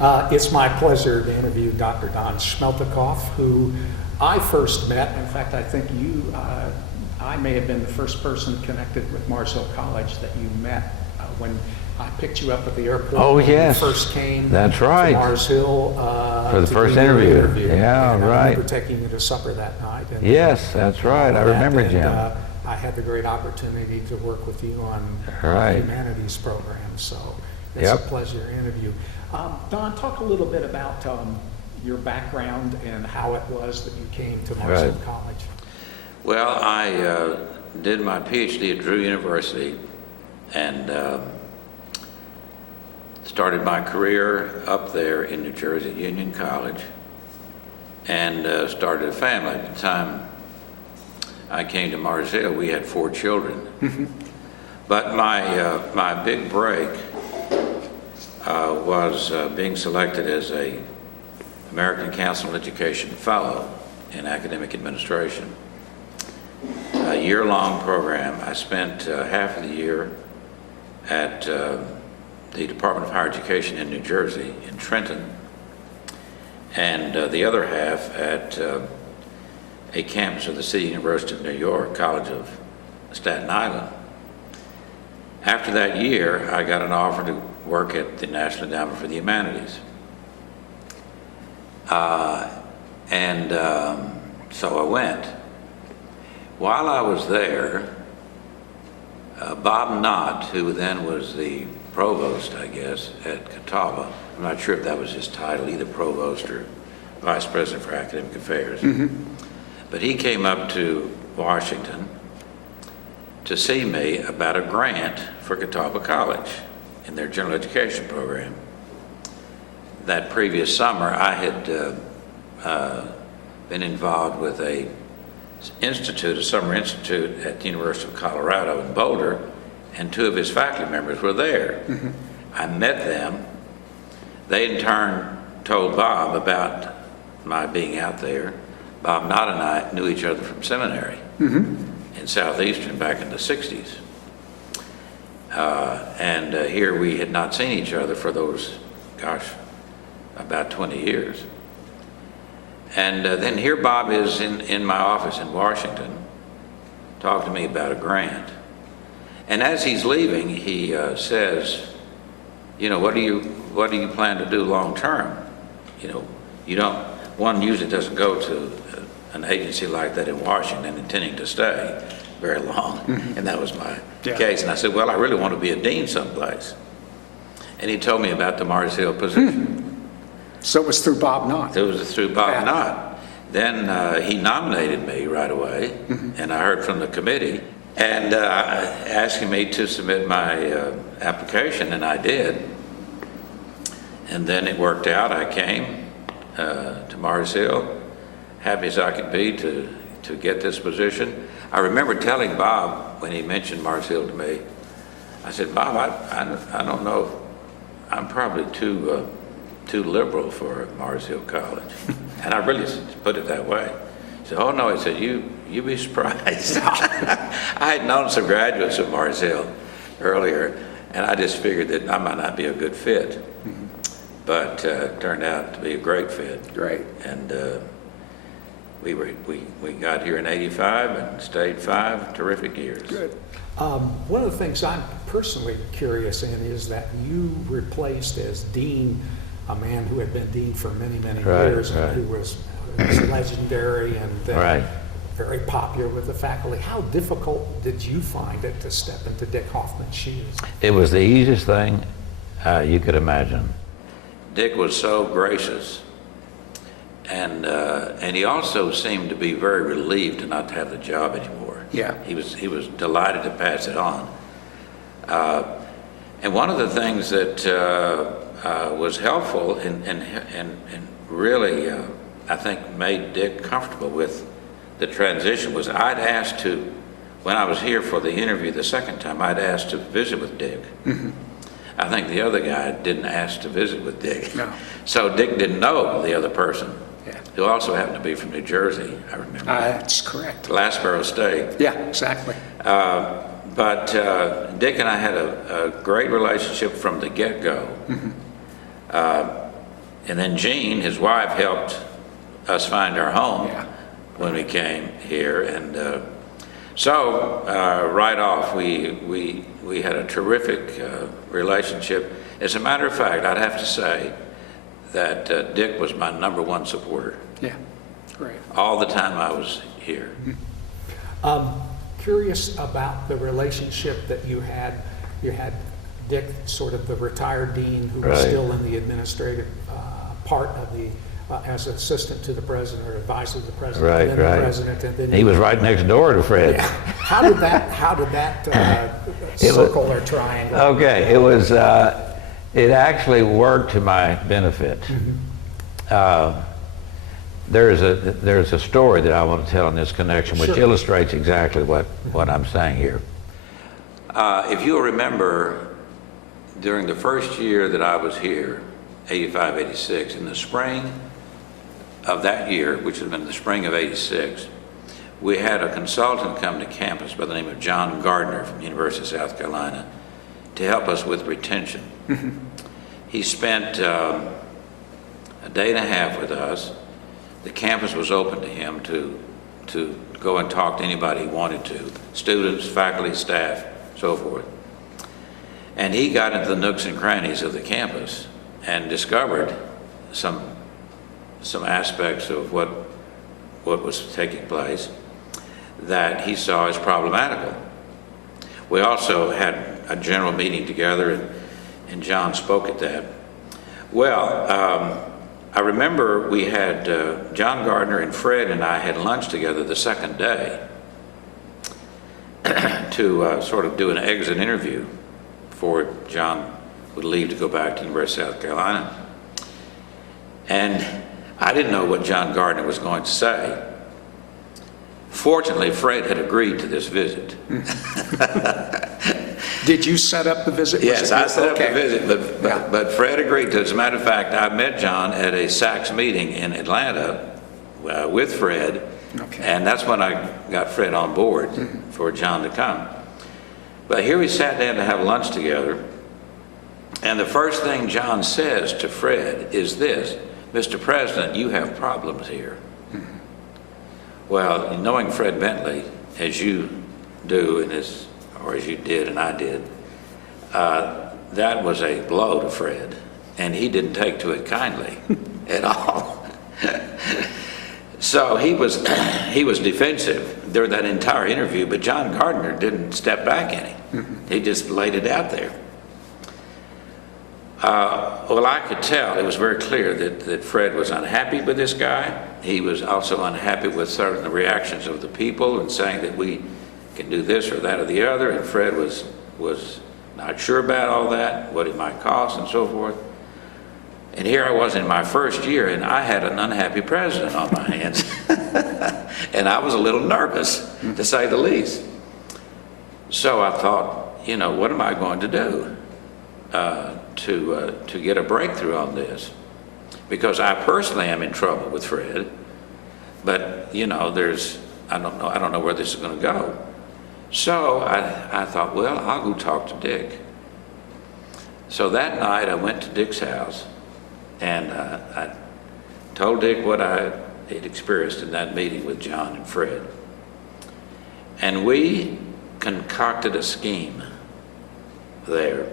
It's my pleasure to interview Dr. Donald Schmeltekopf, who I first met. In fact, I think I may have been the first person connected with Mars Hill College that you met when I picked you up at the airport. Oh, yes. When you first came That's right. to Mars Hill for the first interview. Yeah, and right. I remember taking you to supper that night. And, yes, that's right. I remember, and, Jim. I had the great opportunity to work with you on Right. humanities programs, so it's Yep. a pleasure to interview. Don, talk a little bit about your background and how it was that you came to Mars Hill Right. College. Well, I did my PhD at Drew University and started my career up there in New Jersey at Union College and started a family. At the time I came to Mars Hill, we had 4 children. But my big break was being selected as a American Council on Education Fellow in Academic Administration. A year-long program. I spent half of the year at the Department of Higher Education in New Jersey, in Trenton, and the other half at a campus of the City University of New York, College of Staten Island. After that year, I got an offer to work at the National Endowment for the Humanities. So I went. While I was there, Bob Knott, who then was the provost, I guess, at Catawba, I'm not sure if that was his title, either provost or vice president for academic affairs, but he came up to Washington to see me about a grant for Catawba College in their general education program. That previous summer, I had been involved with a summer institute at the University of Colorado in Boulder, and 2 of his faculty members were there. I met them. They in turn told Bob about my being out there. Bob Knott and I knew each other from seminary in Southeastern back in the 60s. Here we had not seen each other for those, about 20 years. And then here Bob is in my office in Washington, talking to me about a grant. And as he's leaving, he says, you know, what do you plan to do long term? You know, one usually doesn't go to an agency like that in Washington intending to stay very long. And that was my case. And I said, well, I really want to be a dean someplace. And he told me about the Mars Hill position. So it was through Bob Knott. It was through Bob Knott. Then he nominated me right away, and I heard from the committee, and asking me to submit my application, and I did. And then it worked out. I came to Mars Hill, happy as I could be to get this position. I remember telling Bob when he mentioned Mars Hill to me, I said, Bob, I don't know, I'm probably too liberal for Mars Hill College. And I really put it that way. He said, oh no, he said, you'd be surprised. I had known some graduates of Mars Hill earlier, and I just figured that I might not be a good fit. But turned out to be a great fit. Great. And we got here in '85 and stayed 5 terrific years. Good. One of the things I'm personally curious in is that you replaced as dean a man who had been dean for many, many years, and who was legendary and very popular with the faculty. How difficult did you find it to step into Dick Hoffman's shoes? It was the easiest thing you could imagine. Dick was so gracious, and he also seemed to be very relieved to not have the job anymore. Yeah. He was delighted to pass it on. And one of the things that was helpful and really, I think, made Dick comfortable with the transition was I'd asked to, when I was here for the interview the second time, I'd asked to visit with Dick. I think the other guy didn't ask to visit with Dick. No. So Dick didn't know the other person, who also happened to be from New Jersey, I remember. That's correct. Glassboro State. Yeah, exactly. But Dick and I had a great relationship from the get-go. And then Jean, his wife, helped us find our home when we came here. And so right off, we had a terrific relationship. As a matter of fact, I'd have to say that Dick was my #1 supporter. Yeah, great. All the time I was here. Curious about the relationship that you had. You had Dick, sort of the retired dean, who was Right. still in the administrative part of the, as assistant to the president or advisor to the president, Right, and then right. the president, and then He was right next door to Fred. Yeah. How did that circle or triangle? Okay, it actually worked to my benefit. There's a story that I want to tell in this connection, which Sure. illustrates exactly what I'm saying here. If you'll remember, during the first year that I was here, 85, 86, in the spring of that year, which had been the spring of 86, we had a consultant come to campus by the name of John Gardner from the University of South Carolina to help us with retention. He spent a day and a half with us. The campus was open to him to go and talk to anybody he wanted to, students, faculty, staff, so forth. And he got into the nooks and crannies of the campus and discovered some aspects of what was taking place that he saw as problematical. We also had a general meeting together, and John spoke at that. Well, I remember we had John Gardner and Fred and I had lunch together the second day to sort of do an exit interview before John would leave to go back to the University of South Carolina. And I didn't know what John Gardner was going to say. Fortunately, Fred had agreed to this visit. Did you set up the visit? Yes, I set up the visit, Yeah. but Fred agreed to it. As a matter of fact, I met John at a SACS meeting in Atlanta with Fred, Okay. and that's when I got Fred on board for John to come. But here we sat down to have lunch together, and the first thing John says to Fred is this: "Mr. President, you have problems here." Well, knowing Fred Bentley, as you do, or as you did and I did, that was a blow to Fred, and he didn't take to it kindly at all. So he was defensive during that entire interview, but John Gardner didn't step back any. He just laid it out there. Well, I could tell, it was very clear that Fred was unhappy with this guy. He was also unhappy with certain the reactions of the people and saying that we can do this or that or the other, and Fred was not sure about all that, what it might cost and so forth. And here I was in my first year, and I had an unhappy president on my hands. And I was a little nervous, to say the least. So I thought, what am I going to do to get a breakthrough on this? Because I personally am in trouble with Fred, but I don't know where this is going to go. So I thought, well, I'll go talk to Dick. So that night I went to Dick's house, and I told Dick what I had experienced in that meeting with John and Fred. And we concocted a scheme there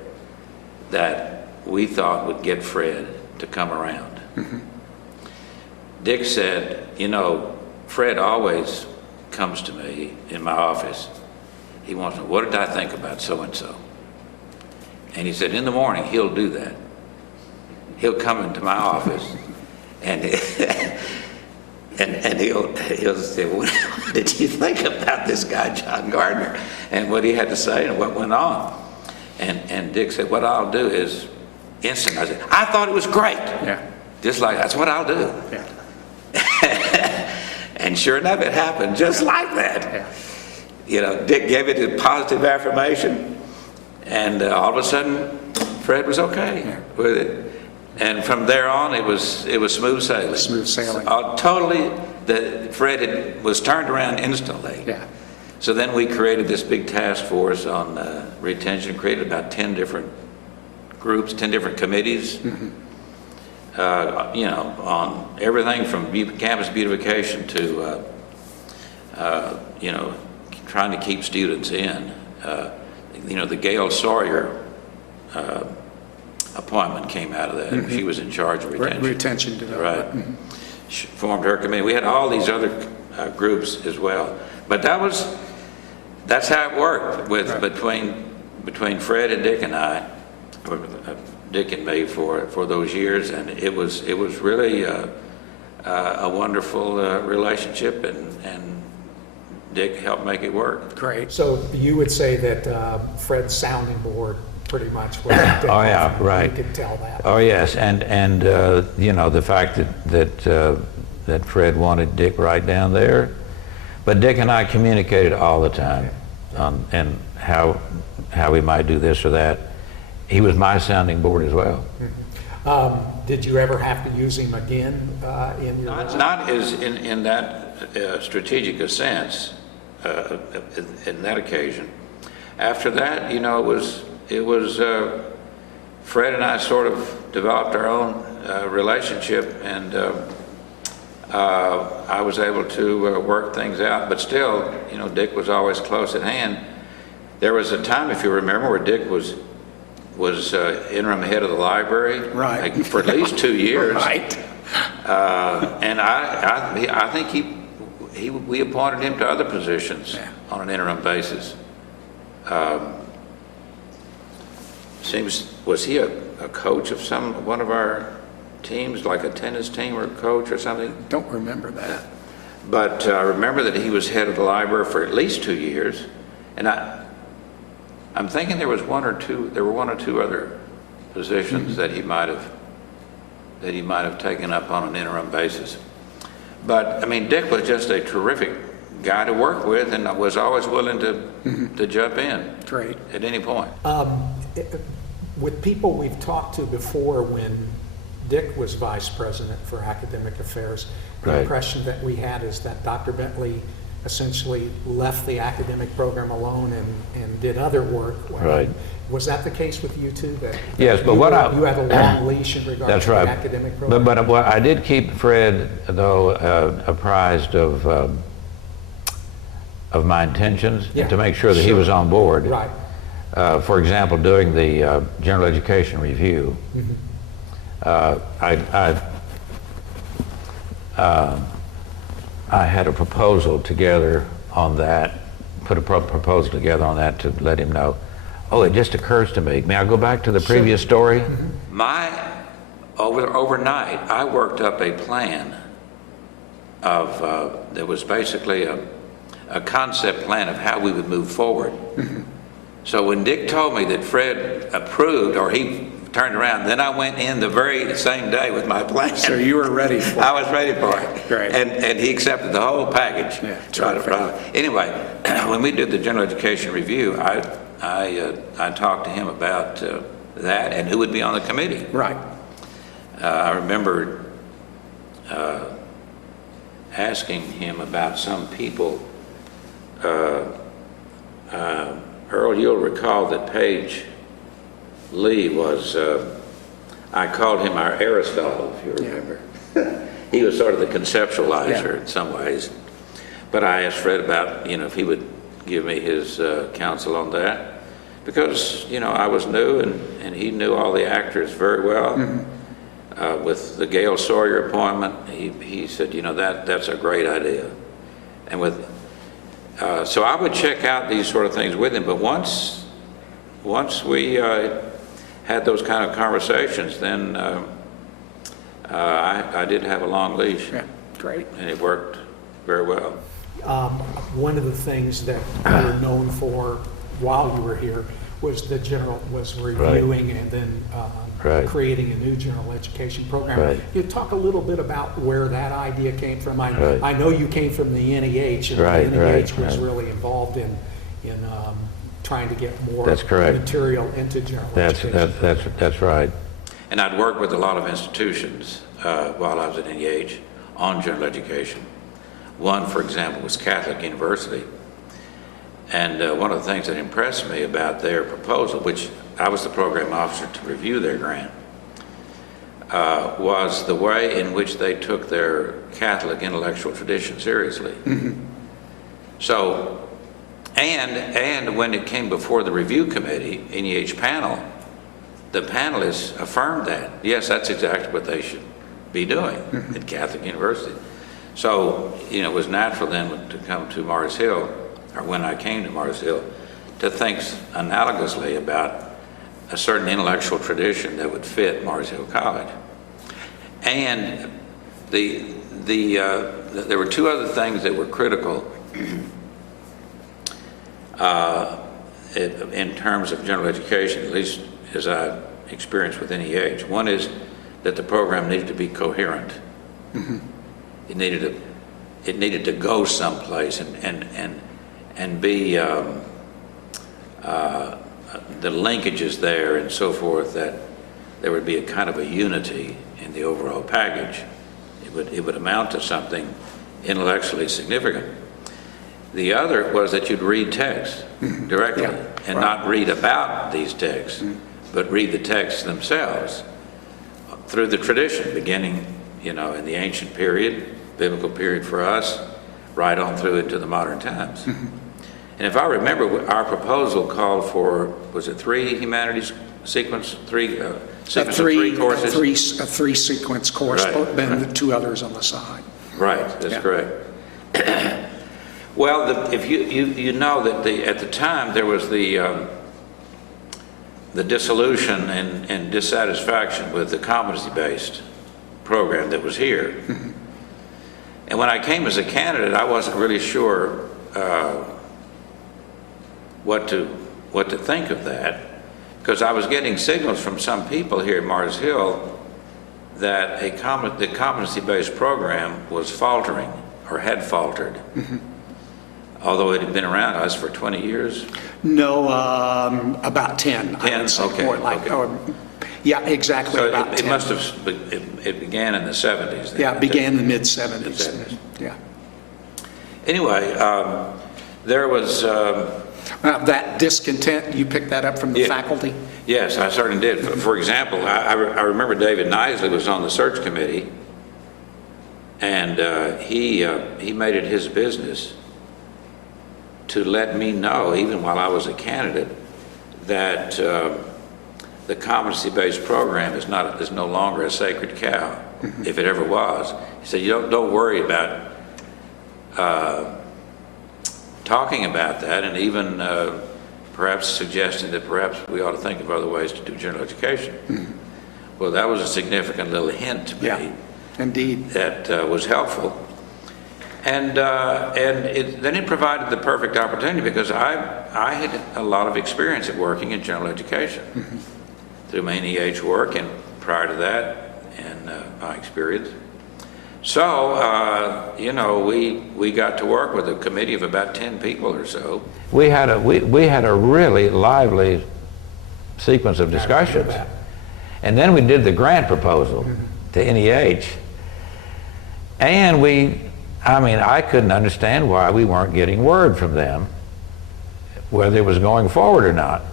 that we thought would get Fred to come around. Dick said, Fred always comes to me in my office. He wants to know, what did I think about so-and-so? And he said, in the morning, he'll do that. He'll come into my office and he'll say, what did you think about this guy, John Gardner? And what he had to say and what went on. And Dick said, what I'll do is instant. I said, I thought it was great. Yeah. Just like, that's what I'll do. Yeah. And sure enough, it happened just like that. Yeah. Dick gave it a positive affirmation, and all of a sudden, Fred was okay with it. And from there on, it was smooth sailing. Smooth sailing. Totally, Fred was turned around instantly. Yeah. So then we created this big task force on retention, created about 10 different groups, 10 different committees. you know, on everything from campus beautification to, you know, trying to keep students in. You know, the Gail Sawyer appointment came out of that. Mm-hmm. She was in charge of retention. Retention development. Right. Mm-hmm. She formed her committee. We had all these other groups as well. But that's how it worked with between Fred and Dick and I, or Dick and me for those years, and it was really a wonderful relationship, and Dick helped make it work. Great. So you would say that Fred's sounding board pretty much was Dick Oh yeah, Hoffman. right. You could tell that. Oh yes, and you know, the fact that Fred wanted Dick right down there, but Dick and I communicated all the time on and how we might do this or that. He was my sounding board as well. Mm-hmm. Did you ever have to use him again in your? Not as in that strategic a sense in that occasion. After that, you know, it was Fred and I sort of developed our own relationship, and I was able to work things out. But still, you know, Dick was always close at hand. There was a time, if you remember, where Dick was interim head of the library, right, like, for at least 2 years, right. And I think we appointed him to other positions on an interim basis. Was he a coach of one of our teams, like a tennis team or a coach or something? Don't remember that. But I remember that he was head of the library for at least 2 years, and I'm thinking there were one or two other positions that he might have taken up on an interim basis. But I mean, Dick was just a terrific guy to work with, and was always willing to jump in. Great. At any point. With people we've talked to before, when Dick was vice president for academic affairs, the impression that we had is that Dr. Bentley essentially left the academic program alone and did other work. Right. Was that the case with you too? Yes, but you had a long leash in regards to the academic program? But I did keep Fred, though, apprised of my intentions, to make sure that he was on board. Right. For example, during the general education review, I had a proposal together on that, put a proposal together on that to let him know. Oh, it just occurs to me. May I go back to the previous story? Overnight, I worked up a plan of, that was basically a concept plan of how we would move forward. So when Dick told me that Fred approved, or he turned around, then I went in the very same day with my plan. So you were ready for it. I was ready for it. Great. And he accepted the whole package. Yeah, Right. Anyway, when we did the general education review, I talked to him about that and who would be on the committee. Right. I remember asking him about some people. Earl, you'll recall that Paige Lee was, I called him our Aristotle, if you remember. He was sort of the conceptualizer in some ways. But I asked Fred about, you know, if he would give me his counsel on that. Because, you know, I was new and he knew all the actors very well. With the Gail Sawyer appointment, he said, you know, that's a great idea. And with, so I would check out these sort of things with him, but once we had those kind of conversations, then I did have a long leash. Yeah, great. And it worked very well. One of the things that you were known for while you were here was reviewing and then creating a new general education program. Right. You talk a little bit about where that idea came from. I know you came from the NEH, and the NEH was really involved in trying to get more material into general education. That's right. And I'd worked with a lot of institutions while I was at NEH on general education. One, for example, was Catholic University. And one of the things that impressed me about their proposal, which I was the program officer to review their grant, was the way in which they took their Catholic intellectual tradition seriously. So, and when it came before the review committee, NEH panel, the panelists affirmed that. Yes, that's exactly what they should be doing at Catholic University. So, it was natural then to come to Mars Hill, or when I came to Mars Hill, to think analogously about a certain intellectual tradition that would fit Mars Hill College. And there were two other things that were critical in terms of general education, at least as I experienced with NEH. One is that the program needed to be coherent. It needed to go someplace and be the linkages there and so forth, that there would be a kind of a unity in the overall package. It would amount to something intellectually significant. The other was that you'd read text directly and not read about these texts, but read the texts themselves through the tradition, beginning, in the ancient period, biblical period for us, right on through into the modern times. And if I remember, our proposal called for, was it 3 humanities sequence, three courses? A three sequence course, Right, then the 2 others on the side. Right, that's correct. Well, if you know that at the time there was the dissolution and dissatisfaction with the competency-based program that was here. And when I came as a candidate, I wasn't really sure what to think of that, because I was getting signals from some people here at Mars Hill that the competency-based program was faltering or had faltered, although it had been around us for 20 years. No, about 10. 10, okay. More like, okay. Yeah, exactly, So about 10. it must have, it began in the 70s. then. Yeah, it began in the mid-70s. Mid-70s. Yeah. Anyway, there was... That discontent, you picked that up from the Yeah. faculty? Yes, I certainly did. For example, I remember David Nisley was on the search committee, and he made it his business to let me know, even while I was a candidate, that the competency-based program is no longer a sacred cow, if it ever was. He said, "You don't worry about talking about that, and even perhaps suggesting that perhaps we ought to think of other ways to do general education." Well, that was a significant little hint to me. Yeah, indeed. That was helpful. And then it provided the perfect opportunity, because I had a lot of experience at working in general education through my NEH work, and prior to that, and my experience. So, we got to work with a committee of about 10 people or so. We had a really lively sequence of discussions. And then we did the grant proposal to NEH. And I couldn't understand why we weren't getting word from them whether it was going forward or not.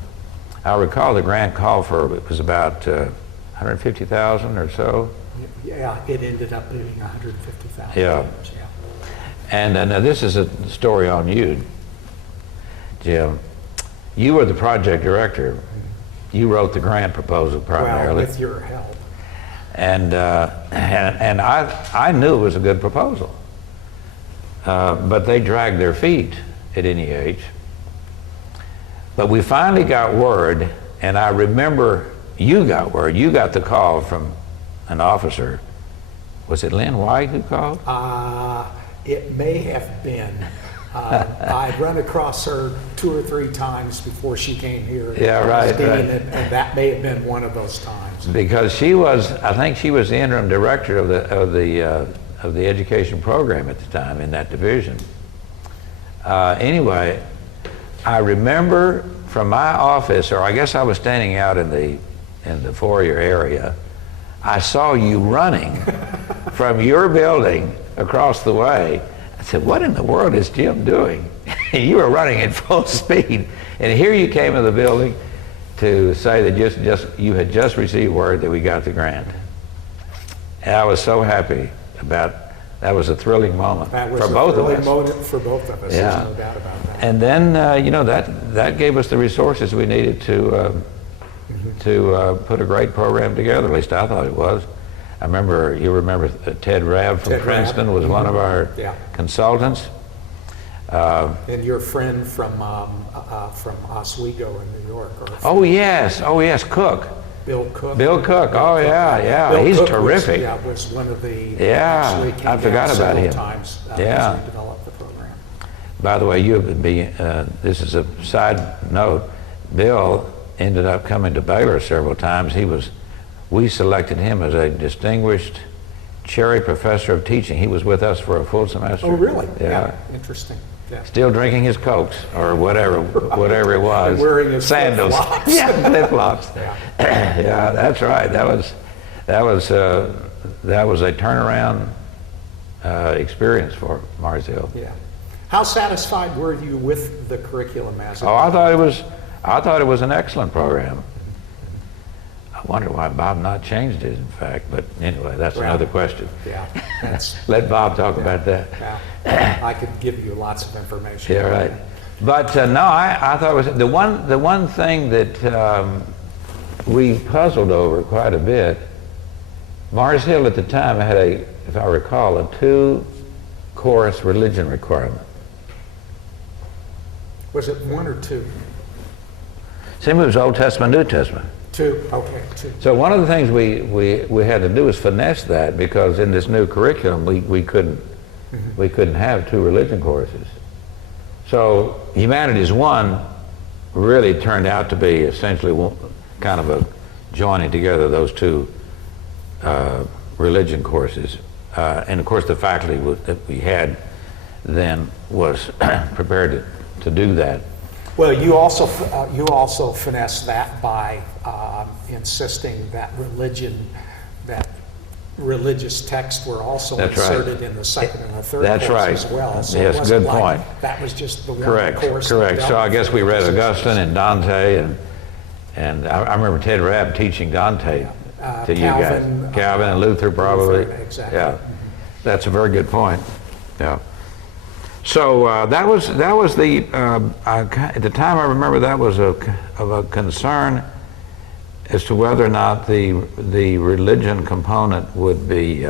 I recall the grant call for, it was about $150,000 or so. Yeah, it ended up being $150,000. Yeah. And now this is a story on you, Jim. You were the project director. You wrote the grant proposal primarily. Well, with your help. And I knew it was a good proposal. But they dragged their feet at NEH. But we finally got word, and I remember you got word. You got the call from an officer. Was it Lynn White who called? It may have been. I'd run across her 2 or 3 times before she came here. Yeah, right. And that may have been one of those times. Because I think she was the interim director of the education program at the time in that division. Anyway, I remember from my office, or I guess I was standing out in the foyer area, I saw you running from your building across the way. I said, "What in the world is Jim doing?" You were running at full speed, and here you came in the building to say that you had just received word that we got the grant. And I was so happy about that. Was a thrilling moment That was for a both of thrilling us. moment for both of us, Yeah. there's no doubt about that. And then, you know, that gave us the resources we needed to put a great program together. At least I thought it was. I remember, you remember Ted Rabb from Ted Rabb. Princeton was one of our Yeah. consultants. And your friend from Oswego in New York, or Oh yes, Cook. Bill Cook. Bill Cook, oh yeah, Bill he's Cook terrific. was one of the, Yeah, actually came I forgot down about several him. times Yeah. as we developed the program. By the way, you would be, this is a side note, Bill ended up coming to Baylor several times. We selected him as a distinguished Cherry Professor of Teaching. He was with us for a full semester. Oh, really? Yeah. Interesting. Yeah. Still drinking his Cokes or whatever it was. And wearing his sandals. flip-flops. Yeah, flip-flops. Yeah. Yeah, that's right. That was a turnaround experience for Mars Hill. Yeah. How satisfied were you with the curriculum as it? Oh, I thought it was an excellent program. I wonder why Bob not changed it, in fact. But anyway, that's Well, another question. Yeah, that's, Let Bob talk about that. well, I could give you lots of information. Yeah, right. But no, I thought it was the one thing that we puzzled over quite a bit. Mars Hill at the time had if I recall, a 2-chorus religion requirement. Was it 1 or 2? Same as Old Testament, New Testament. 2, okay, 2. So one of the things we had to do is finesse that, because in this new curriculum we couldn't have 2 religion courses. So Humanities 1 really turned out to be essentially kind of a joining together those 2 religion courses. And of course the faculty that we had then was prepared to do that. Well, you also finessed that by insisting that religious texts were also That's right. inserted in the second and the third That's course right. as well. So Yes, it wasn't good like point. That was just the one Correct, course. that correct. dealt So I with guess we read religious Augustine and Dante, and I remember Ted Rabb teaching Dante to you Calvin, guys. Calvin and Luther probably. Luther, exactly. Yeah, that's a very good point. Yeah. So that was the at the time I remember that was of a concern as to whether or not the religion component would be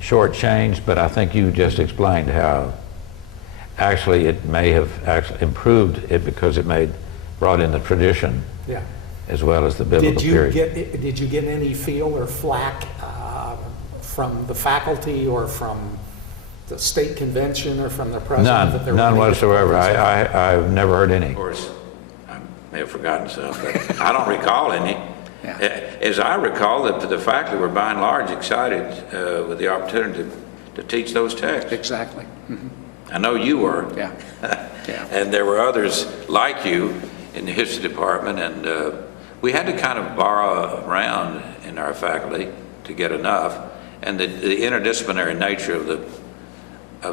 shortchanged, but I think you just explained how actually it may have actually improved it, because it brought in the tradition Yeah. as well as the biblical period. Did you get any feel or flack from the faculty or from the state convention or from the president? that there None were any whatsoever. difficulties? I've never heard any. Of course, I may have forgotten some, but I don't recall any. Yeah. As I recall, the faculty were by and large excited with the opportunity to teach those texts. Exactly. I know you were. Yeah. Yeah. And there were others like you in the history department, and we had to kind of borrow around in our faculty to get enough. And the interdisciplinary nature of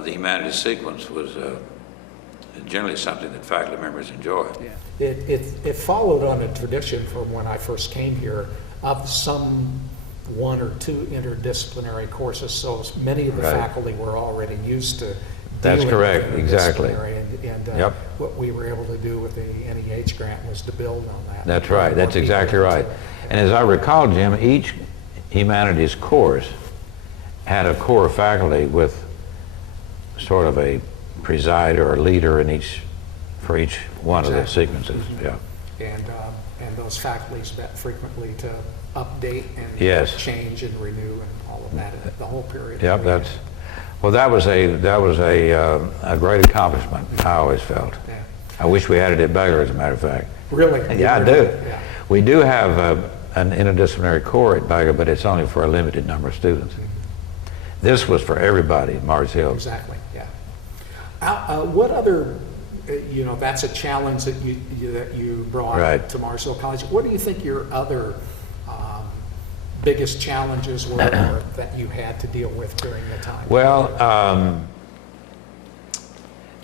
the humanities sequence was generally something that faculty members enjoy. Yeah. It followed on a tradition from when I first came here of some 1 or 2 interdisciplinary courses, so many of the Right. faculty were already used to That's dealing correct, with exactly. interdisciplinary, and Yep. what we were able to do with the NEH grant was to build on that. That's right. More That's people exactly into right. it. And as I recall, Jim, each humanities course had a core faculty with sort of a presider or leader for each one of the Exactly. sequences. Yeah. And those faculties met frequently to update and Yes. change and renew and all of that, the whole period. Yep. That was a great accomplishment. I always felt. Yeah. I wish we had it at Baylor, as a matter of fact. Really? Yeah, I do. Yeah. We do have an interdisciplinary core at Baylor, but it's only for a limited number of students. This was for everybody at Mars Hill. Exactly, yeah. What other, that's a challenge that you brought Right. to Mars Hill College. What do you think your other biggest challenges were that you had to deal with during the time? Well,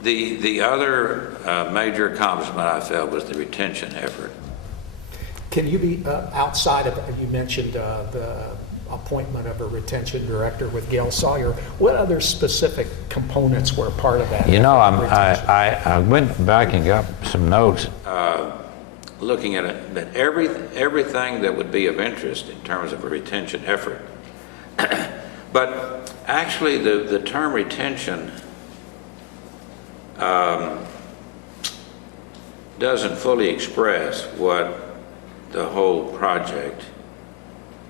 The other major accomplishment I felt was the retention effort. Can you be outside of, you mentioned the appointment of a retention director with Gail Sawyer. What other specific components were part of that? You know, retention? I went back and got some notes. Looking at it, that everything that would be of interest in terms of a retention effort. But actually, the term retention doesn't fully express what the whole project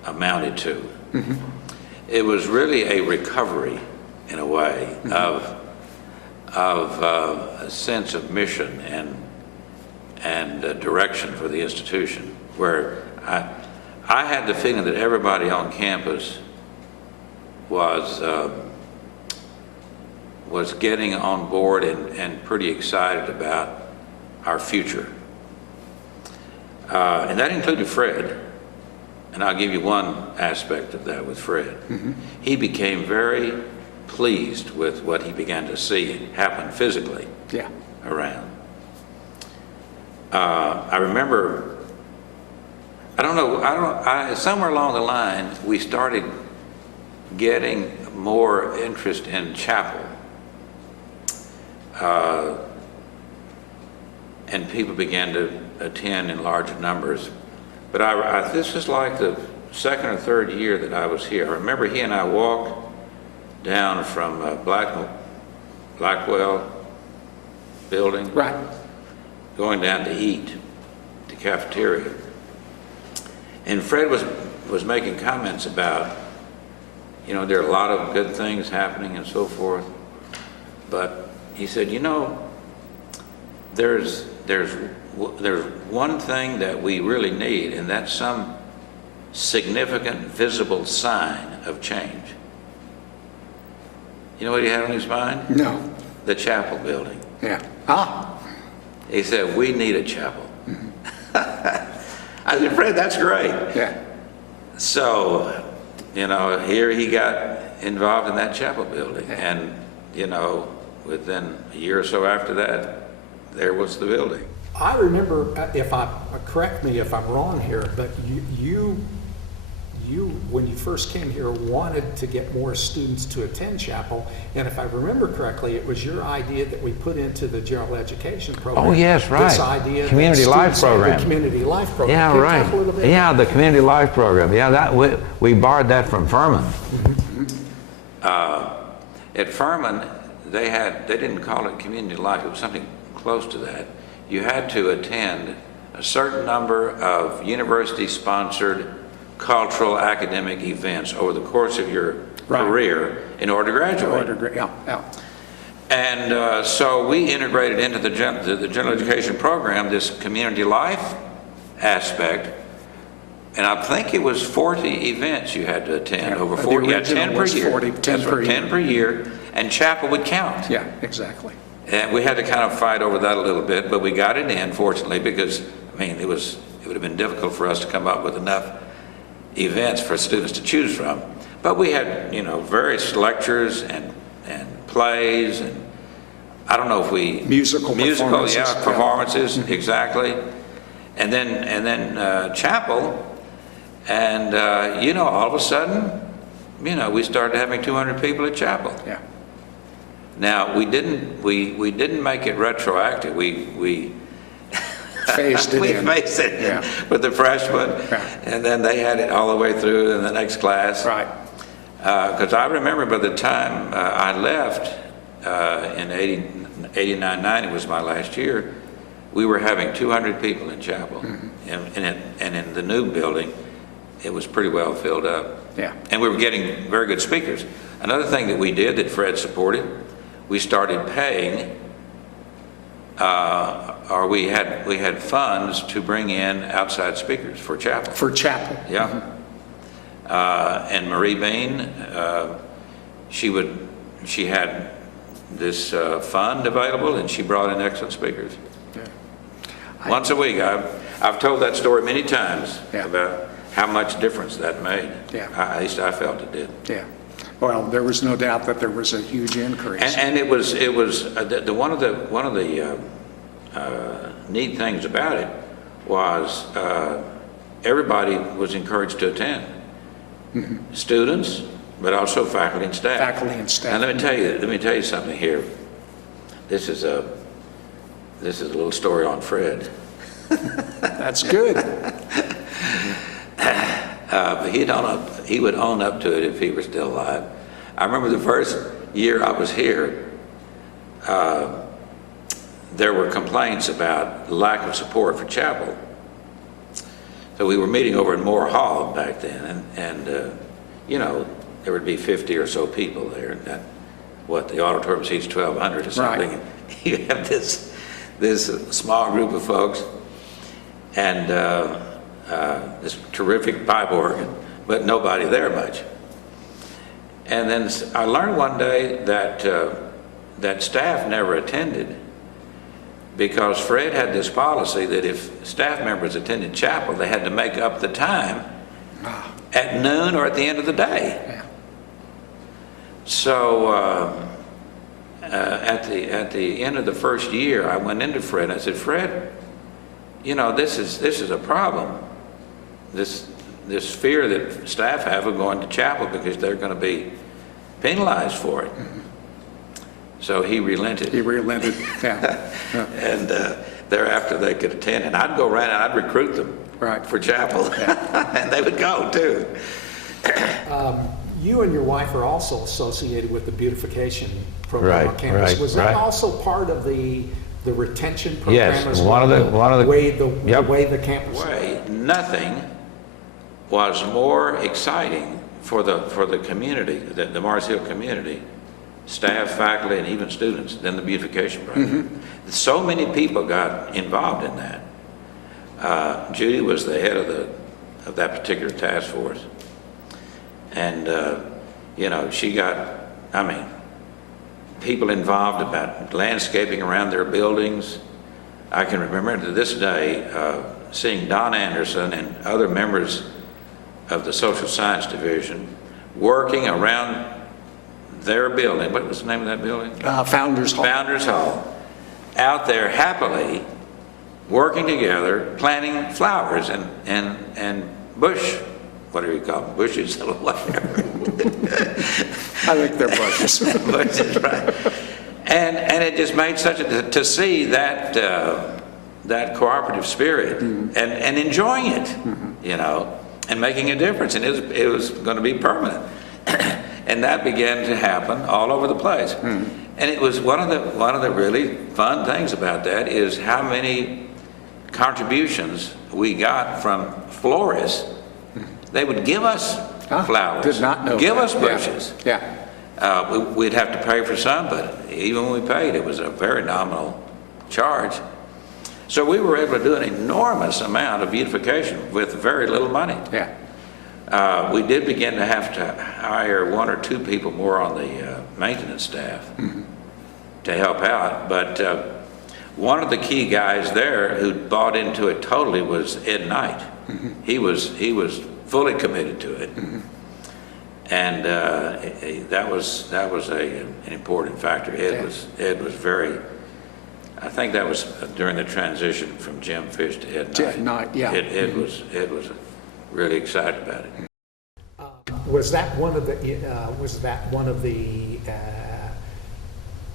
amounted to. Mm-hmm. It was really a recovery, in a way, mm-hmm. of a sense of mission and direction for the institution, where I had the feeling that everybody on campus was getting on board and pretty excited about our future. And that included Fred. And I'll give you one aspect of that with Fred. Mm-hmm. He became very pleased with what he began to see happen physically around. I remember, somewhere along the line, we started getting more interest in chapel. And people began to attend in larger numbers. But this was like the second or third year that I was here. I remember he and I walked down from Blackwell building, right, going down to eat, the cafeteria. And Fred was making comments about, you know, there are a lot of good things happening and so forth. But he said, you know, there's one thing that we really need, and that's some significant visible sign of change. You know what he had on his mind? No. The chapel building. Yeah. Ah. He said, we need a chapel. Mm-hmm. I said, Fred, that's great. Yeah. So, you know, here he got involved in that chapel building. Yeah. And, you know, within a year or so after that, there was the building. I remember, correct me if I'm wrong here, but you when you first came here wanted to get more students to attend chapel, and if I remember correctly, it was your idea that we put into the general education program. Oh yes, right. This idea community life program. The community life program. Yeah, Can you right. talk a little bit Yeah, about the community life program. Yeah, that we borrowed that from Furman. Mm-hmm. At Furman, they didn't call it community life. It was something close to that. You had to attend a certain number of university-sponsored cultural academic events over the course of your career in order to graduate. And so we integrated into the general education program this community life aspect, and I think it was 40 events you had to attend over 40. Yeah, 10 per year. 10 per year, and chapel would count. Yeah, exactly. And we had to kind of fight over that a little bit, but we got it in, fortunately, because, I mean, it would have been difficult for us to come up with enough events for students to choose from. But we had, you know, various lectures and plays, and I don't know if we... Musical performances, exactly. And then chapel, and, you know, all of a sudden, you know, we started having 200 people at chapel. Yeah. Now, we didn't make it retroactive. We phased it in. We phased it in with the freshmen, and then they had it all the way through in the next class. Right. Because I remember by the time I left in 89, 90 was my last year, we were having 200 people in chapel. Mm-hmm. And in the new building, it was pretty well filled up. Yeah. And we were getting very good speakers. Another thing that we did that Fred supported, we started paying, or we had funds to bring in outside speakers for chapel. For chapel. Yeah. Mm-hmm. And Marie Bean, she had this fund available, and she brought in excellent speakers. Yeah. Once a week. I've told that story many times about how much difference that made. Yeah. At least I felt it did. Yeah. Well, there was no doubt that there was a huge increase. And it was one of the neat things about it was everybody was encouraged to attend. students, but also faculty and staff. Faculty and staff. Now let me tell you something here. This is a little story on Fred. That's good. He would own up to it if he were still alive. I remember the first year I was here, there were complaints about lack of support for chapel. So we were meeting over in Moore Hall back then, and you know, there would be 50 or so people there. The auditorium seats 1,200 or something. Right. You have this small group of folks, and this terrific pipe organ, but nobody there much. And then I learned one day that staff never attended, because Fred had this policy that if staff members attended chapel, they had to make up the time at noon or at the end of the day. Yeah. So at the end of the first year, I went into Fred and I said, Fred, you know, this is a problem. This fear that staff have of going to chapel because they're going to be penalized for it. So he relented. He relented, yeah. Yeah. And thereafter they could attend, and I'd go around and I'd recruit them for chapel, and they would go too. You and your wife are also associated with the beautification program on campus. Right, Was that right. also part of the retention program? Yes, as one well? of the the way the campus. Nothing was more exciting for the community, the Mars Hill community, staff, faculty, and even students, than the beautification program. So many people got involved in that. Judy was the head of that particular task force, and you know, she got, I mean, people involved about landscaping around their buildings. I can remember to this day seeing Don Anderson and other members of the social science division working around their building. What was the name of that building? Founders Hall. Founders Hall. Out there happily working together, planting flowers and bush, whatever you call them, bushes or whatever. I think they're bushes. Bushes, right. And it just made such to see that that cooperative spirit and enjoying it, you know, and making a difference. And it was going to be permanent. And that began to happen all over the place. And it was one of the really fun things about that is how many contributions we got from florists. They would give us flowers, did not know give that. us bushes. Yeah. We'd have to pay for some, but even when we paid, it was a very nominal charge. So we were able to do an enormous amount of beautification with very little money. Yeah. We did begin to have to hire one or two people more on the maintenance staff to help out, but one of the key guys there who bought into it totally was Ed Knight. He was fully committed to it, and that was an important factor. Ed was very. I think that was during the transition from Jim Fish to Ed Knight. Ed Knight, yeah. Ed was really excited about it. Was that one of the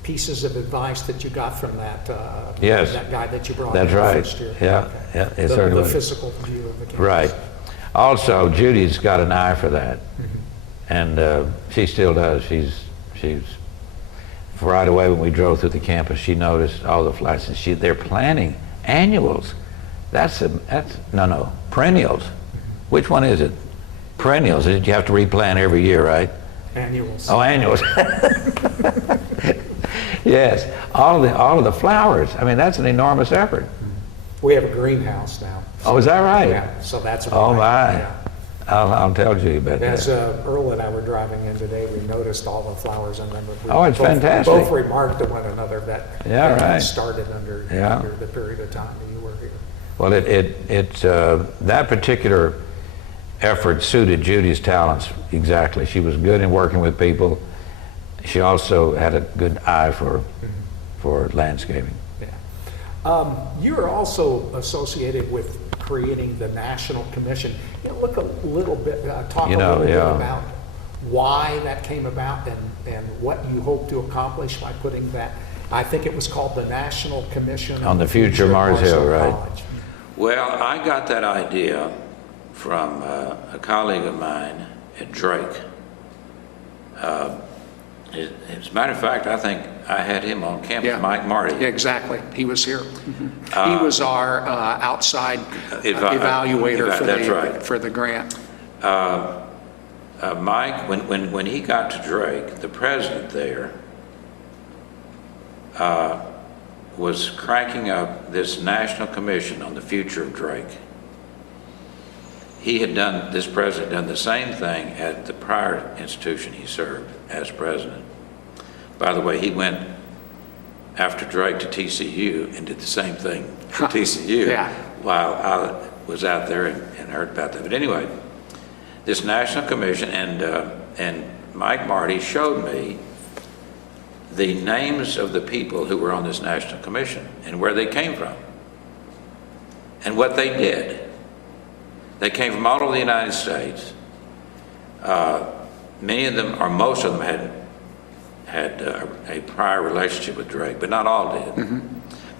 pieces of advice that you got from that Yes. that guy that you brought That's in the right. first year? Yeah, Okay. yeah, it certainly the was. physical view of the campus. Right. Also, Judy's got an eye for that, and she still does. She's right away when we drove through the campus, she noticed all the flights, and they're planning annuals. That's perennials. Which one is it? Perennials. You have to replan every year, right? Annuals. Oh, annuals. Yes, all of the flowers. I mean, that's an enormous effort. We have a greenhouse now. Oh, is that right? Yeah, so that's Oh why, my! yeah. I'll tell you about As that. Earl and I were driving in today, we noticed all the flowers, and then we Oh, it's fantastic. both remarked to one another that Yeah, that right. started under the period of time that you were here. Well, that particular effort suited Judy's talents exactly. She was good in working with people. She also had a good eye for landscaping. Yeah. You're also associated with creating the National Commission. Look a little bit, talk You a know, little bit yeah. about why that came about and what you hope to accomplish by putting that. I think it was called the National Commission On the future of Mars Hill, right. College. Well, I got that idea from a colleague of mine at Drake. As a matter of fact, I think I had him on campus, Yeah. Mike Marty. Yeah, exactly. He was here. He was our outside evaluator That's right. for the grant. Mike, when he got to Drake, the president there was cranking up this national commission on the future of Drake. This president done the same thing at the prior institution he served as president. By the way, he went after Drake to TCU and did the same thing at TCU Yeah. while I was out there and heard about that. But anyway, this national commission and Mike Marty showed me the names of the people who were on this national commission and where they came from and what they did. They came from all over the United States. Many of them, or most of them, had a prior relationship with Drake, but not all did. Mm-hmm.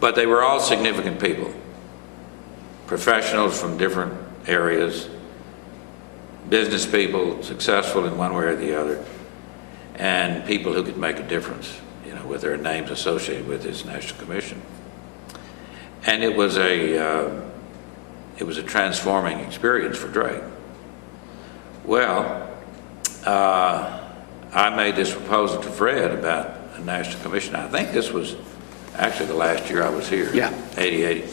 But they were all significant people, professionals from different areas, business people, successful in one way or the other, and people who could make a difference, with their names associated with this National Commission. And it was a transforming experience for Drake. Well, I made this proposal to Fred about a National Commission. I think this was actually the last year I was here. Yeah. 88,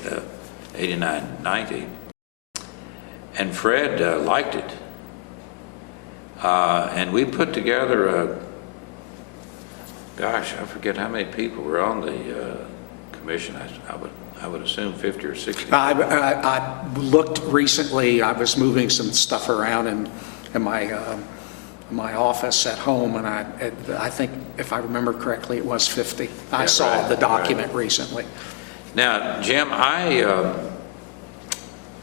89, 90. And Fred liked it. And we put together gosh, I forget how many people were on the commission. I would assume 50 or 60. I looked recently. I was moving some stuff around in my office at home, and I think, if I remember correctly, it was 50. I saw right, the document recently. Now, Jim, I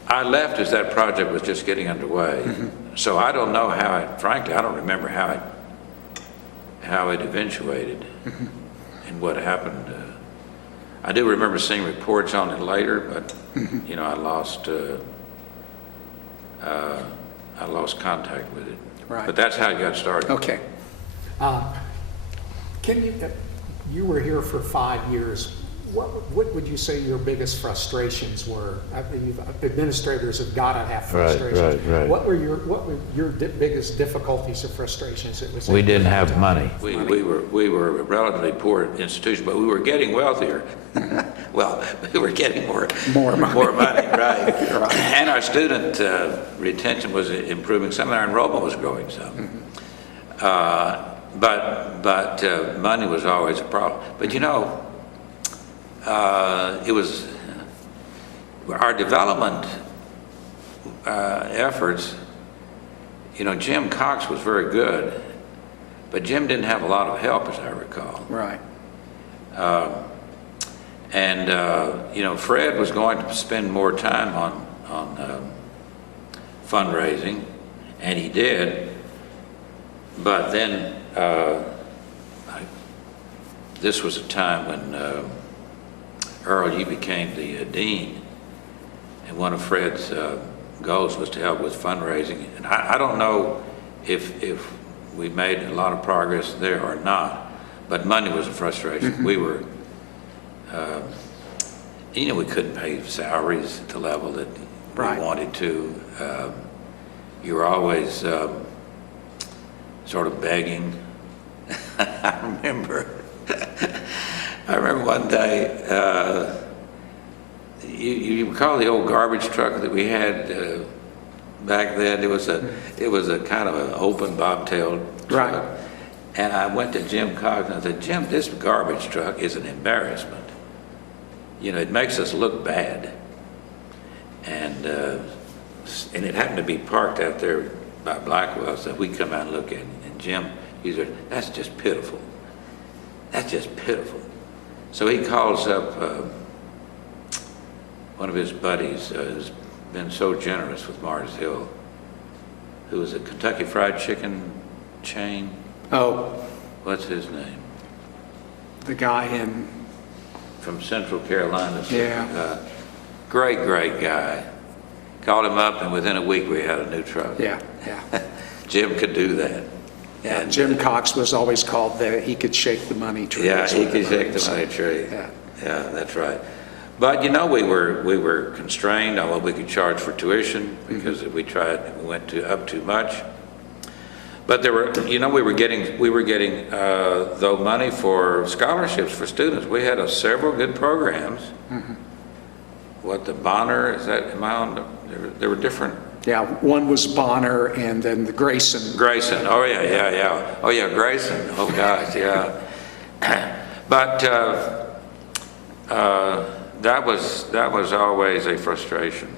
left as that project was just getting underway. Mm-hmm. So I don't know how it, frankly, I don't remember how it eventuated Mm-hmm. and what happened. I do remember seeing reports on it later, but Mm-hmm. I lost contact with it. Right. But that's how it got started. Okay. Can you were here for 5 years. What would you say your biggest frustrations were? Administrators have got to have frustrations. Right. What were your biggest difficulties or frustrations? We didn't have money. We were a relatively poor institution, but we were getting wealthier. Well, we were getting more money, right. And our student retention was improving. Some of our enrollment was growing some. But money was always a problem. But it was our development efforts. Jim Cox was very good, but Jim didn't have a lot of help, as I recall. Right. Fred was going to spend more time on fundraising, and he did. But then this was a time when Earl, you became the dean, and one of Fred's goals was to help with fundraising. And I don't know if we made a lot of progress there or not, but money was a frustration. Mm-hmm. We were, we couldn't pay salaries at the level that Right. we wanted to. You were always sort of begging. I remember one day, you recall the old garbage truck that we had back then? It was a kind of an open bobtail truck. Right. And I went to Jim Cox and I said, Jim, this garbage truck is an embarrassment. It makes us look bad. And it happened to be parked out there by Blackwell, so we come out and look at it. And Jim, he said, that's just pitiful. That's just pitiful. So he calls up one of his buddies, his been so generous with Mars Hill, who was a Kentucky Fried Chicken chain. Oh, What's his name? the guy in, From Central Carolina. Yeah. Great, great guy. Called him up, and within a week we had a new truck. yeah, yeah. Jim could do that. Yeah, And, Jim Cox was always called he could shake the money tree. Yeah, That's he what could I shake heard the him money say. tree. Yeah. Yeah, that's right. But, you know, we were constrained on what we could charge for tuition, because if we went up too much. But there were, you know, we were getting though money for scholarships for students. We had several good programs. What, the Bonner, am I on, there were different. Yeah, one was Bonner and then the Grayson. Grayson, oh yeah. Oh yeah, Grayson, oh gosh, yeah. But that was always a frustration.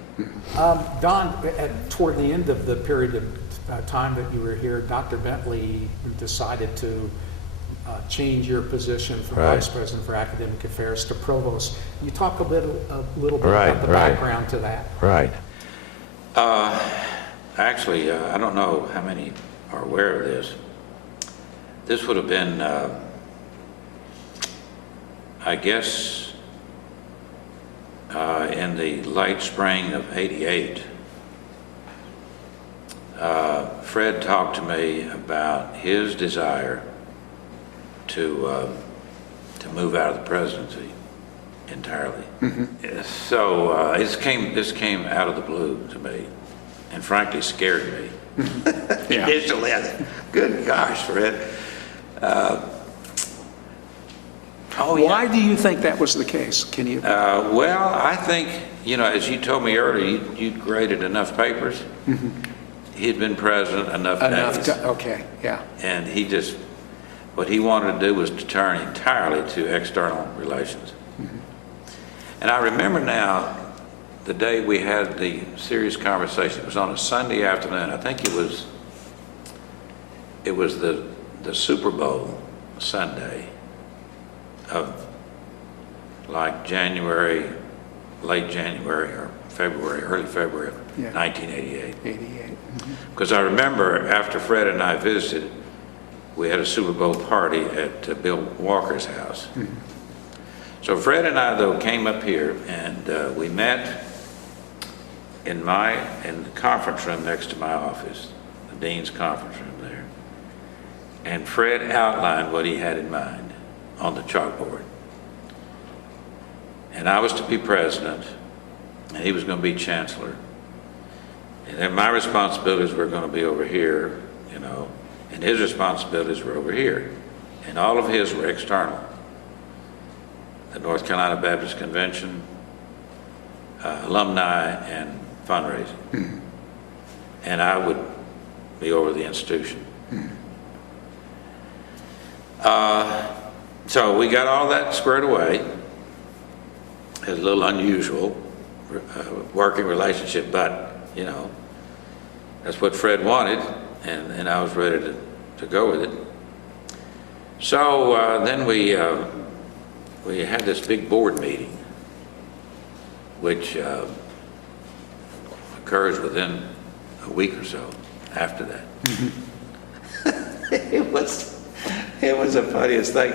Don, toward the end of the period of time that you were here, Dr. Bentley decided to change your position from Right. Vice President for Academic Affairs to Provost. Can you talk a little bit Right, about the right. background to that? Right. Actually, I don't know how many are aware of this. This would have been, I guess, in the late spring of '88. Fred talked to me about his desire to move out of the presidency entirely. So this came out of the blue to me, and frankly scared me. Yeah. Initially, I said, good gosh, Fred. Why do you think that was the case? Can you? Well, I think, you know, as you told me earlier, you'd graded enough papers. He'd been president enough days. Okay, yeah. And what he wanted to do was to turn entirely to external relations. And I remember now, the day we had the serious conversation, it was on a Sunday afternoon. I think it was the Super Bowl Sunday of like January, late January or February, early February of Yeah. 1988. 88. Because I remember after Fred and I visited, we had a Super Bowl party at Bill Walker's house. So Fred and I, though, came up here, and we met in the conference room next to my office, the dean's conference room there. And Fred outlined what he had in mind on the chalkboard. And I was to be president, and he was going to be chancellor. And then my responsibilities were going to be over here, you know, and his responsibilities were over here. And all of his were external. The North Carolina Baptist Convention, alumni, and fundraising. And I would be over the institution. So we got all that squared away. It was a little unusual working relationship, but, you know, that's what Fred wanted, and I was ready to go with it. So then we had this big board meeting, which occurs within a week or so after that. It was the funniest thing.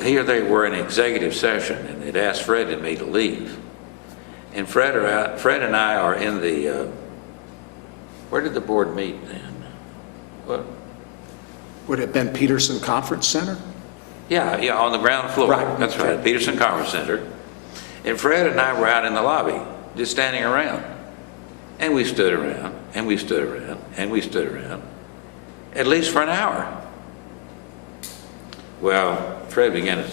Here they were in executive session, and they'd asked Fred and me to leave. And Fred and I are in the, where did the board meet then? What? Would it have been Peterson Conference Center? Yeah, on the ground floor. Right. That's right, Peterson Conference Center. And Fred and I were out in the lobby, just standing around. And we stood around, and we stood around, and we stood around, at least for an hour. Well, Fred began to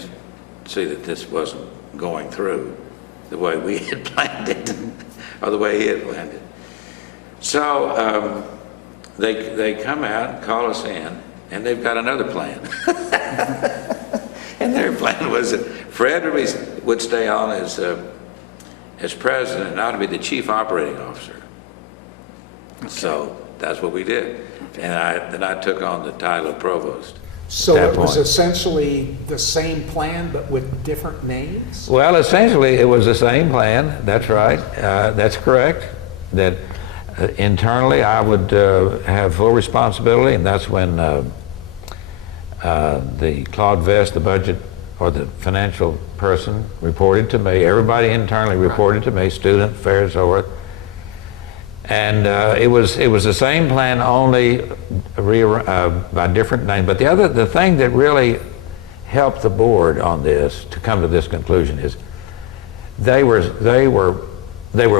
see that this wasn't going through the way we had planned it, or the way he had planned it. So they come out and call us in, and they've got another plan. And their plan was that Fred would stay on as president, and I would be the chief operating officer. Okay. So that's what we did. And then I took on the title of provost. So that it was point. essentially the same plan, but with different names? Well, essentially, it was the same plan. That's right. That's correct. That internally, I would have full responsibility, and that's when the Claude Vest, the budget or the financial person, reported to me. Everybody internally reported to me, student affairs, so forth. And it was the same plan, only by different names. But the thing that really helped the board on this to come to this conclusion is they were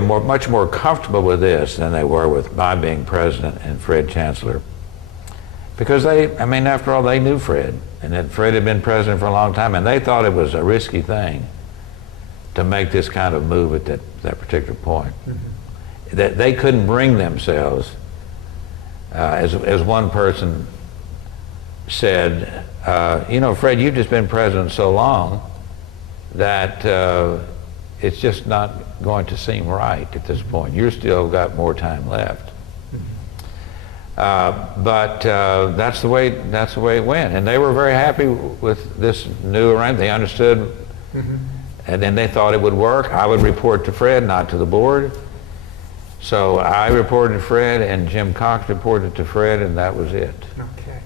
much more comfortable with this than they were with my being president and Fred chancellor, because after all, they knew Fred, and that Fred had been president for a long time, and they thought it was a risky thing to make this kind of move at that particular point. Mm-hmm. That they couldn't bring themselves, as one person said, Fred, you've just been president so long that it's just not going to seem right at this point. You've still got more time left. But that's the way it went, and they were very happy with this new arrangement. They understood, mm-hmm. and then they thought it would work. I would report to Fred, not to the board. So I reported to Fred, and Jim Cox reported to Fred, and that was it. Okay.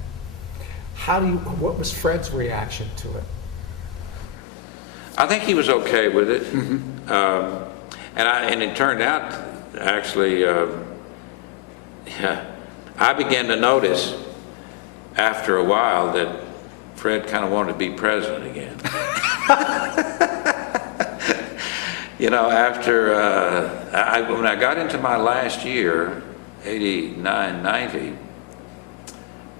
What was Fred's reaction to it? I think he was okay with it. Mm-hmm. And it turned out, actually, I began to notice after a while that Fred kind of wanted to be president again. After when I got into my last year, 89, 90,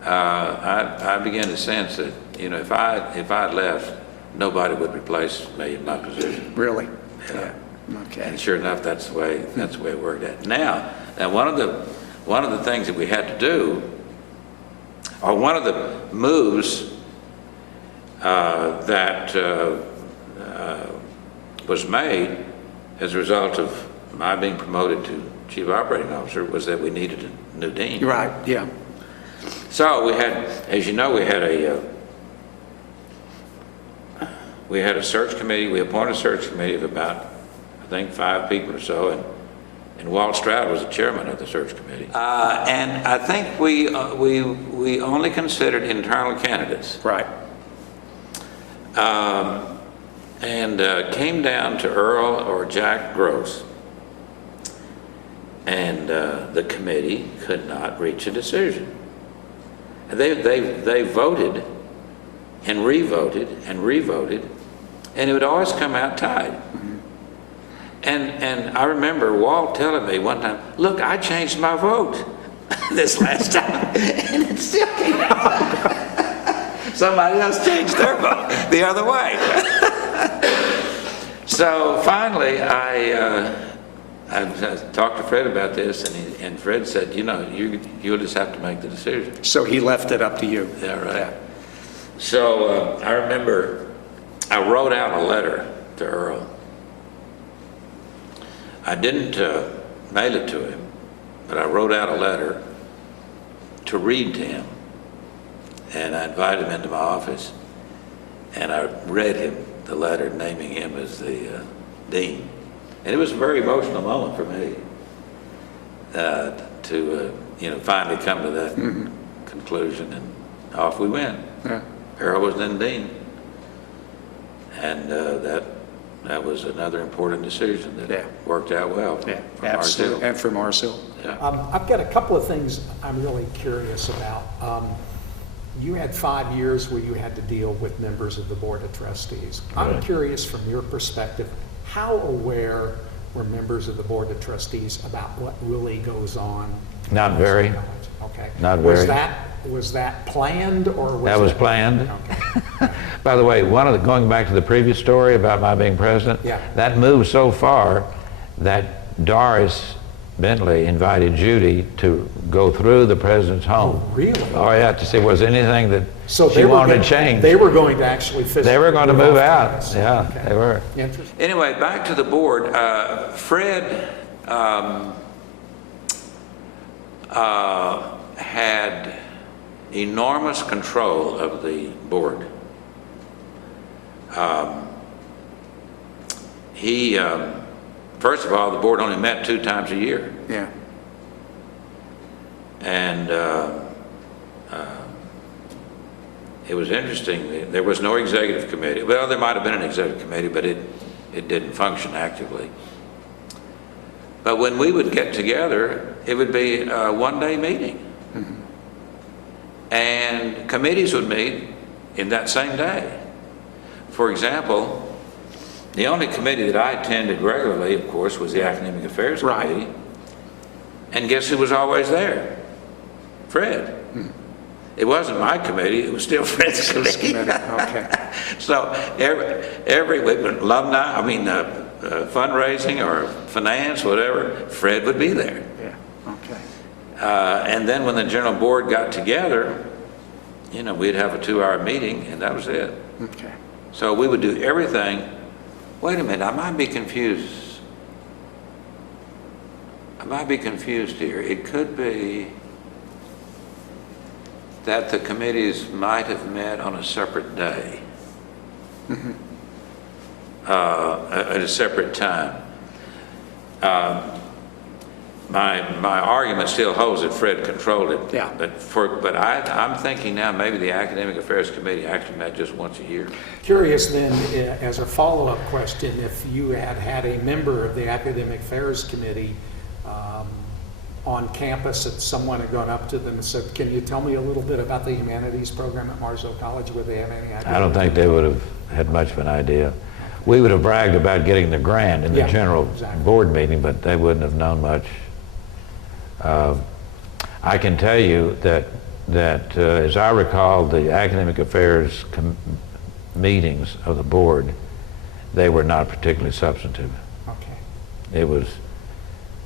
I began to sense that, if I'd left, nobody would replace me in my position. Really? Yeah. Okay. And sure enough, that's the way it worked out. Now one of the things that we had to do, or one of the moves that was made as a result of my being promoted to chief operating officer, was that we needed a new dean. Right. Yeah. So we had, as you know, we had a search committee. We appointed a search committee of about, I think, 5 people or so, and Walt Stroud was the chairman of the search committee. And I think we only considered internal candidates. Right. And came down to Earl or Jack Gross. And the committee could not reach a decision. And they voted and revoted, and it would always come out tied. Mm-hmm. And I remember Walt telling me one time, look, I changed my vote this last time, and it still came out. Somebody else changed their vote the other way. So finally, I talked to Fred about this, and Fred said, you'll just have to make the decision. So he left it up to you. Yeah, right. Yeah. So I remember I wrote out a letter to Earl. I didn't mail it to him, but I wrote out a letter to read to him. And I invited him into my office, and I read him the letter naming him as the dean. And it was a very emotional moment for me to finally come to that mm-hmm. conclusion, and off we went. Yeah. Earl was then dean, and that was another important decision that worked out well. Yeah, absolutely. And for Marcel. Yeah. I've got a couple of things I'm really curious about. You had 5 years where you had to deal with members of the Board of Trustees. I'm curious, from your perspective, how aware were members of the Board of Trustees about what really goes on? Not very. Okay. Not very. Was that planned, or was that was planned? Okay. By the way, going back to the previous story about my being president, that moved so far that Doris Bentley invited Judy to go through the president's home. Oh, really? Oh, yeah, to see was anything that she wanted to change. They were going to actually physically. They were going to move out. Yeah, okay. They were. Interesting. Anyway, back to the board. Fred had enormous control of the board. First of all, the board only met 2 times a year. Yeah. And it was interesting. There was no executive committee. Well, there might have been an executive committee, but it didn't function actively. But when we would get together, it would be a one-day meeting. And committees would meet in that same day. For example, the only committee that I attended regularly, of course, was the Academic Affairs Right. Committee. And guess who was always there? Fred. It wasn't my committee, it was still Fred's committee. Okay. So every alumni, fundraising or finance, whatever, Fred would be there. Yeah. Okay. And then when the general board got together, we'd have a 2-hour meeting and that was it. Okay. So we would do everything. Wait a minute, I might be confused. Here. It could be that the committees might have met on a separate day, at a separate time. My argument still holds that Fred controlled it. Yeah. But I'm thinking now maybe the Academic Affairs Committee actually met just once a year. Curious then, as a follow-up question, if you had a member of the Academic Affairs Committee on campus and someone had gone up to them and said, can you tell me a little bit about the humanities program at Marsville College? Would they have any idea? I don't think they would have had much of an idea. We would have bragged about getting the grant in the general board meeting, but they wouldn't have known much. I can tell you that as I recall, the Academic Affairs meetings of the board, they were not particularly substantive. Okay. It was,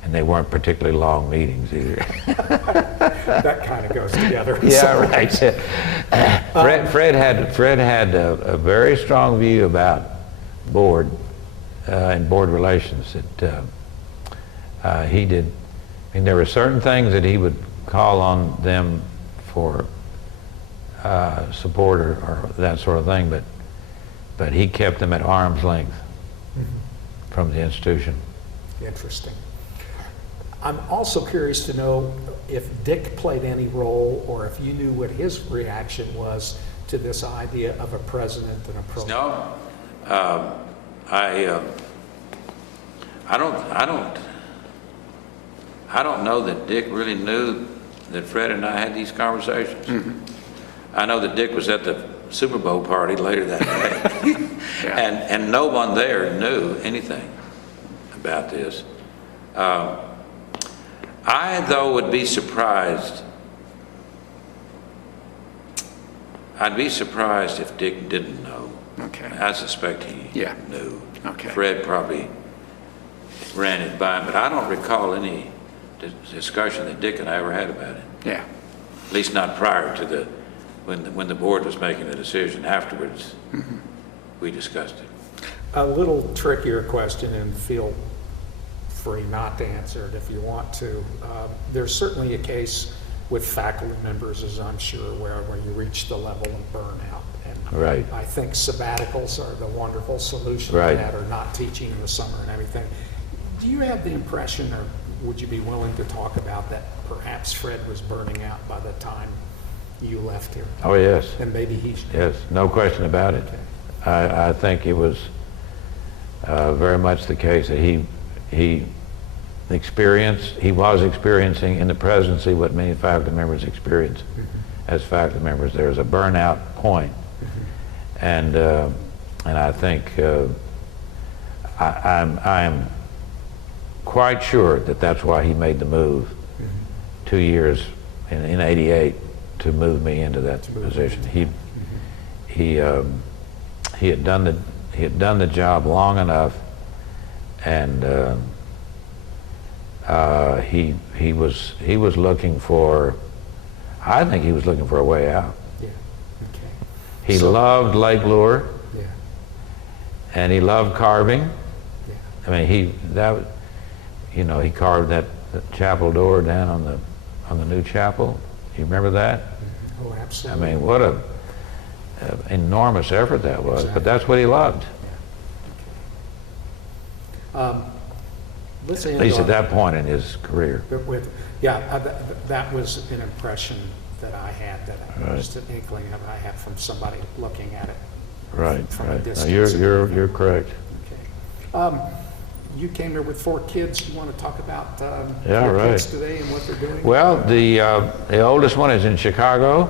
and they weren't particularly long meetings either. That kind of goes together. Yeah, right. Fred had a very strong view about board and board relations. He did. I mean, there were certain things that he would call on them for support or that sort of thing, but he kept them at arm's length from the institution. Interesting. I'm also curious to know if Dick played any role or if you knew what his reaction was to this idea of a president and a program. No, I don't know that Dick really knew that Fred and I had these conversations. I know that Dick was at the Super Bowl party later that day, and no one there knew anything about this. I, though, would be surprised. I'd be surprised if Dick didn't know. Okay. I suspect he knew. Okay. Fred probably ran it by him, but I don't recall any discussion that Dick and I ever had about it. Yeah. At least not prior to when the board was making the decision. Afterwards, we discussed it. A little trickier question, and feel free not to answer it if you want to. There's certainly a case with faculty members, as I'm sure, where you reach the level of burnout. And Right. I think sabbaticals are the wonderful solution Right. to that, or not teaching in the summer and everything. Do you have the impression, or would you be willing to talk about that perhaps Fred was burning out by the time you left here? Oh, yes. And maybe he's... Yes, no question about it. I think it was very much the case that he was experiencing in the presidency what many faculty members experience as faculty members. There's a burnout point. And I think I'm quite sure that that's why he made the move 2 years in '88 to move me into that position. He had done the job long enough, and he was looking for, I think he was looking for a way out. Yeah, okay. He loved Lake Lure, Yeah, and he loved carving. yeah. I mean, he carved that chapel door down on the new chapel. You remember that? Oh, I absolutely. mean, what a enormous effort that was, Exactly. but that's what he loved, Let's at end least at on- that point in his career. That was an impression that I had, that Right. just an inkling of I had from somebody looking at it. Right, From a right. No, distance. you're correct. Okay. You came there with 4 kids. You want to talk about Yeah, your right. kids today and what they're doing? Well, the oldest one is in Chicago.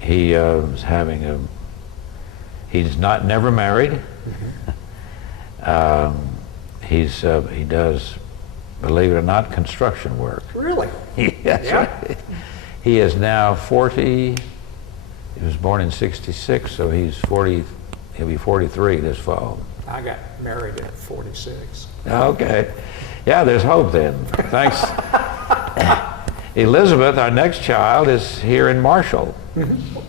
He is having a. He's never married. He does, believe it or not, construction work. Really? That's Yeah. right. He is now 40. He was born in '66, so he's 40. He'll be 43 this fall. I got married at 46. Okay. Yeah, there's hope then. Thanks. Elizabeth, our next child, is here in Marshall,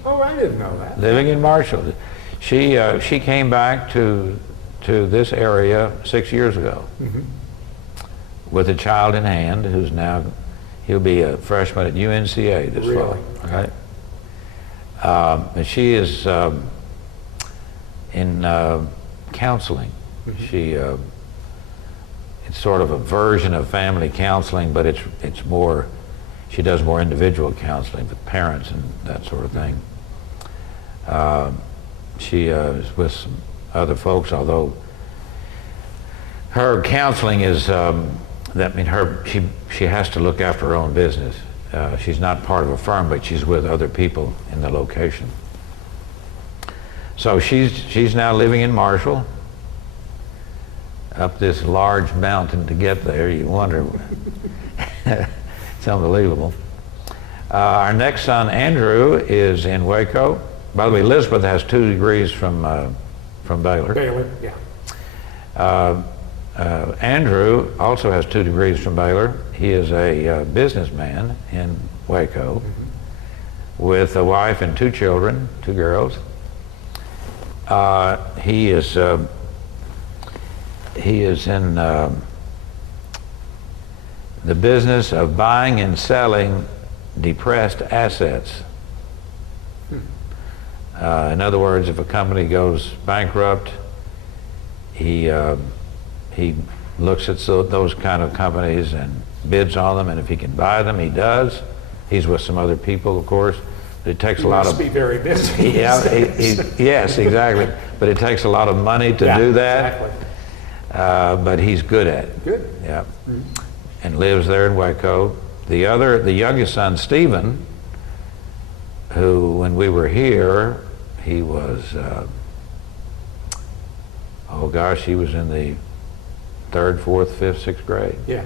Oh, I didn't know that. living in Marshall. She came back to this area 6 years ago with a child in hand who's now, he'll be a freshman at UNCA this fall. Really? Right? And she is in counseling. It's sort of a version of family counseling, but it's more, she does more individual counseling with parents and that sort of thing. She is with some other folks, although her counseling is, she has to look after her own business. She's not part of a firm, but she's with other people in the location. So she's now living in Marshall, up this large mountain to get there. You wonder, it's unbelievable. Our next son, Andrew, is in Waco. By the way, Elizabeth has 2 degrees from Baylor. Baylor, yeah. Andrew also has 2 degrees from Baylor. He is a businessman in Waco with a wife and 2 children, 2 girls. He is in the business of buying and selling depressed assets. In other words, if a company goes bankrupt, he looks at those kind of companies and bids on them, and if he can buy them, he does. He's with some other people, of course. But it takes a lot of. Must be very busy. Yeah, yes, exactly. But it takes a lot of money to do that. Exactly. But he's good at it. Good. Yeah, and lives there in Waco. The youngest son, Stephen, who, when we were here, he was, he was in the 3rd, 4th, 5th, 6th grade. Yeah.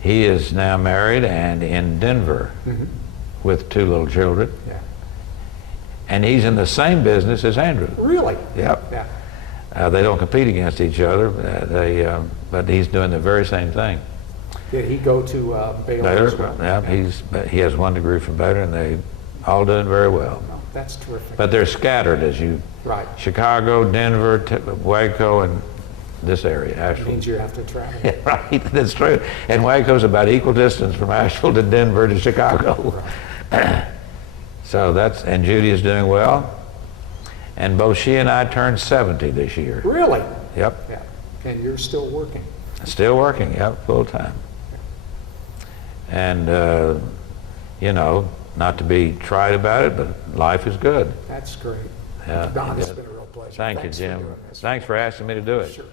He is now married and in Denver with 2 little children. Yeah. And he's in the same business as Andrew. Really? Yep. Yeah. They don't compete against each other, but he's doing the very same thing. Did he go to Baylor as well? Yeah, he has 1 degree from Baylor, and they all doing very well. No, that's terrific. But they're scattered, as you. Right. Chicago, Denver, Waco, and this area, It Asheville. means you have to travel. Right, that's true. And Waco's about equal distance from Asheville to Denver to Chicago. So and Judy is doing well. And both she and I turned 70 this year. Really? Yep. Yeah. And you're still working. Still working, yep, full time. And, not to be trite about it, but life is good. That's great. Yeah, Don, it it's is. been a real pleasure. Thank you, Thanks for Jim. doing this. Thanks for asking me to do it. Sure.